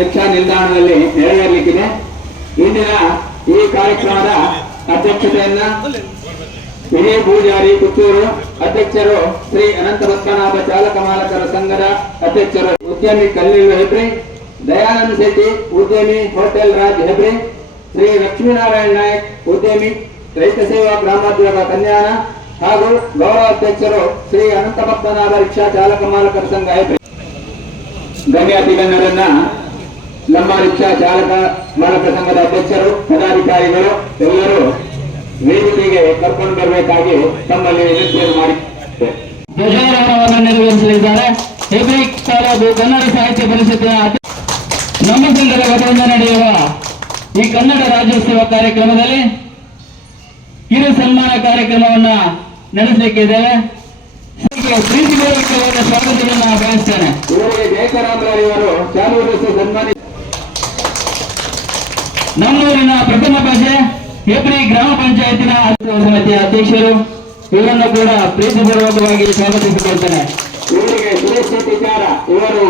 Rickshaw ನಿಲ್ದಾಣದಲ್ಲಿ ನೆರವೇರಲಿಕ್ಕಿದೆ. ಇಂದಿನ ಈ ಕಾರ್ಯಕ್ರಮದ ಅಧ್ಯಕ್ಷತೆಯನ್ನ ಹಿರಿಯ ಪೂಜಾರಿ ಪುತ್ತೂರು ಅಧ್ಯಕ್ಷರು ಶ್ರೀ ಅನಂತ ಪದ್ಮನಾಭ ಚಾಲಕ ಮಾಲಕರ ಸಂಘದ ಅಧ್ಯಕ್ಷರು ಉದ್ಯಮಿ ಕಲ್ಲಿಲ್ ಹೆಬ್ರಿ, ದಯಾನಂದ ಶೆಟ್ಟಿ ಉದ್ಯಮಿ ಹೋಟೆಲ್ ರಾಜ್ ಹೆಬ್ರಿ, ಶ್ರೀ ಲಕ್ಷ್ಮೀನಾರಾಯಣ ನಾಯಕ್ ಉದ್ಯಮಿ, ರೈತ ಸೇವಾ ಗ್ರಾಮೋದ್ಯೋಗ ಕನ್ಯಾನ ಹಾಗೂ ಗೌರವ ಅಧ್ಯಕ್ಷರು ಶ್ರೀ ಅನಂತ ಪದ್ಮನಾಭ ರಿಕ್ಷಾ ಚಾಲಕ ಮಾಲಕರ ಸಂಘ ಹೆಬ್ರಿ. ಗಣ್ಯಾತಿಗಣ್ಯರನ್ನ ನಮ್ಮ ರಿಕ್ಷಾ ಚಾಲಕ ಮಾಲಕ ಸಂಘದ ಅಧ್ಯಕ್ಷರು ಪದಾಧಿಕಾರಿಗಳು ಎಲ್ಲರೂ ವೇದಿಕೆಗೆ ಕರ್ಕೊಂಡು ಬರಬೇಕಾಗಿ ತಮ್ಮಲ್ಲಿ ವಿನಂತಿಯನ್ನು ಮಾಡಿ ಧ್ವಜಾರೋಹಣವನ್ನು ನೆರವೇರಿಸಲಿದ್ದಾರೆ. ಹೆಬ್ರಿಕ್ ತಾಲೂಕು ಕನ್ನಡ ಸಾಹಿತ್ಯ ಪರಿಷತ್ತಿನ ನಮ್ಮ ಸಂಘದ ವತಿಯಿಂದ ನಡೆಯುವ ಈ ಕನ್ನಡ ರಾಜ್ಯೋತ್ಸವ ಕಾರ್ಯಕ್ರಮದಲ್ಲಿ ಕಿರು ಸನ್ಮಾನ ಕಾರ್ಯಕ್ರಮವನ್ನ ನಡೆಸಲಿಕ್ಕಿದ್ದೇವೆ ಪ್ರೀತಿ ಸ್ವಾಗತವನ್ನು ಬಯಸ್ತೇನೆ. ಇವರಿಗೆ ಜಯಕರಾಮರಾವ್ ಇವರು ಚಾಲೂರು ಸನ್ಮಾನಿ ನಮ್ಮೂರಿನ ಪ್ರಥಮ ಭಾಷೆ ಹೆಬ್ರಿ ಗ್ರಾಮ ಪಂಚಾಯತಿನ ಸಮಿತಿಯ ಅಧ್ಯಕ್ಷರು. ಇವರನ್ನು ಕೂಡ ಪ್ರೀತಿಪೂರ್ವಕವಾಗಿ ಸ್ವಾಗತಿಸಿಕೊಳ್ತೇನೆ. ಇವರಿಗೆ ಸುರೇಶ್ ಇವರು